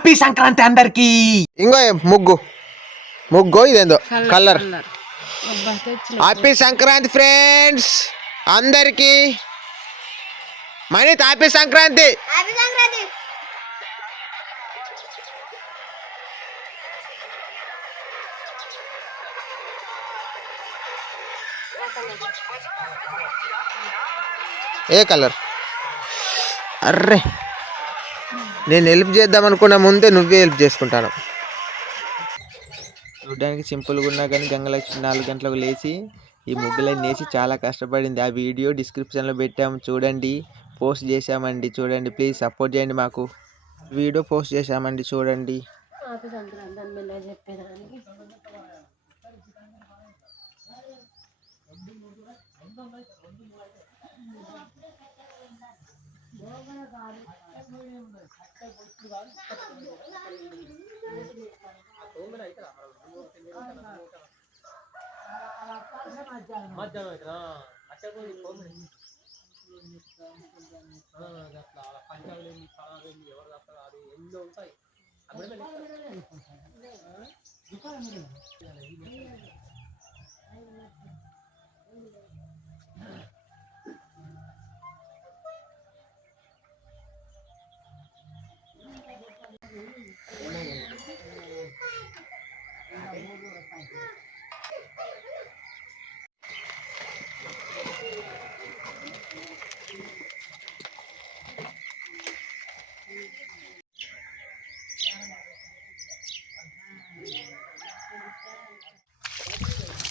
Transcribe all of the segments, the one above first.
Happy Sankranti అందరికి. ఇంకో ముగ్గు ఇదేందో కలర్. హ్యాపీ సంక్రాంతి ఫ్రెండ్స్ అందరికి. మనీత్ హ్యాపీ సంక్రాంతి. ఏ కలర్? అర్రే నేను హెల్ప్ చేద్దాం అనుకున్న ముందే నువ్వే హెల్ప్ చేసుకుంటాను. చూడడానికి సింపుల్గా ఉన్నా కానీ గంగలక్ష్మి 4 గంటలకు లేచి ఈ ముగ్గులన్నీ వేసి చాలా కష్టపడింది. ఆ వీడియో డిస్క్రిప్షన్లో పెట్టాము, చూడండి. పోస్ట్ చేసామండి, చూడండి. ప్లీజ్ సపోర్ట్ చేయండి. మాకు వీడియో పోస్ట్ చేసామండి, చూడండి.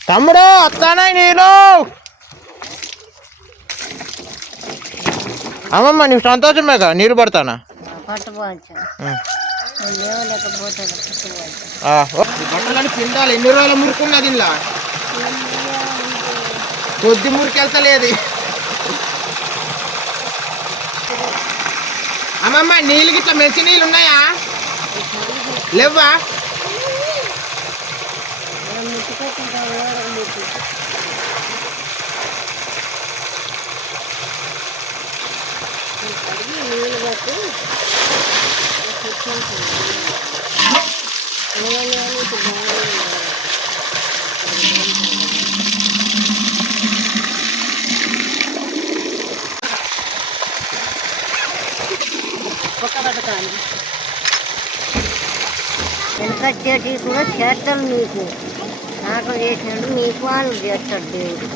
తమ్ముడు వస్తానా నేను. అమ్మమ్మ నీకు సంతోషమే కదా, నీరు పడతానా? బట్టలని పిండాలి. ఎన్ని రోజులు మురుకున్నది ఇలా, కొద్ది మురికెళ్తలేదు. అమ్మమ్మ నీళ్ళు గిట్లా మంచి నీళ్ళు ఉన్నాయా? లేవా? వెనకచ్చేటి కూడా చేస్తాడు. నీకు నాకు చేసినాడు, నీకు వాళ్ళు చేస్తాడు దేవుడు.